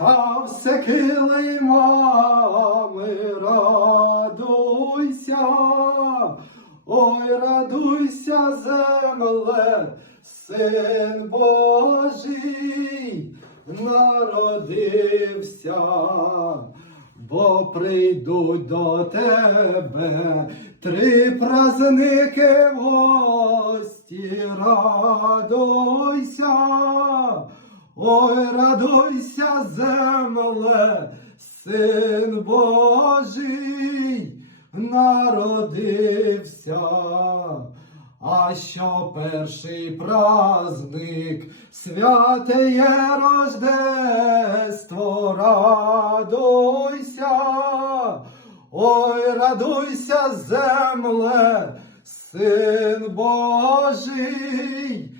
Та все килимами радуйся, ой, радуйся, земле, син Божий народився, бо прийдуть до тебе три праздники в гості, радуйся. Ой, радуйся, земле, син Божий народився. А що перший праздник, святе є Рождество, радуйся, ой, радуйся, земле, син Божий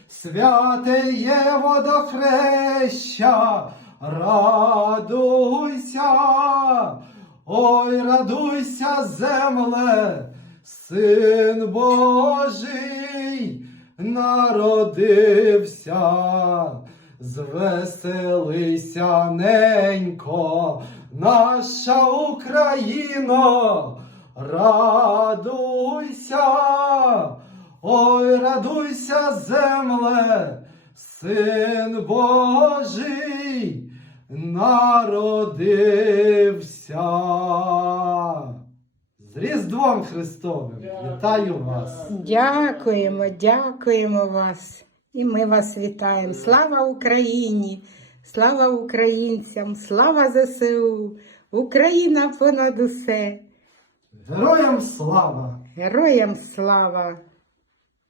святе є водохреща, радуйся, ой, радуйся, земле, син Божий народився. Звеселися, ненько, наша Україно, радуйся, ой, радуйся, земле, син Божий народився. З Різдвом Христовим! Вітаю вас! Дякуємо, дякуємо вас. І ми вас вітаємо. Слава Україні! Слава українцям! Слава ЗСУ! Україна понад усе! Героям слава! Героям слава!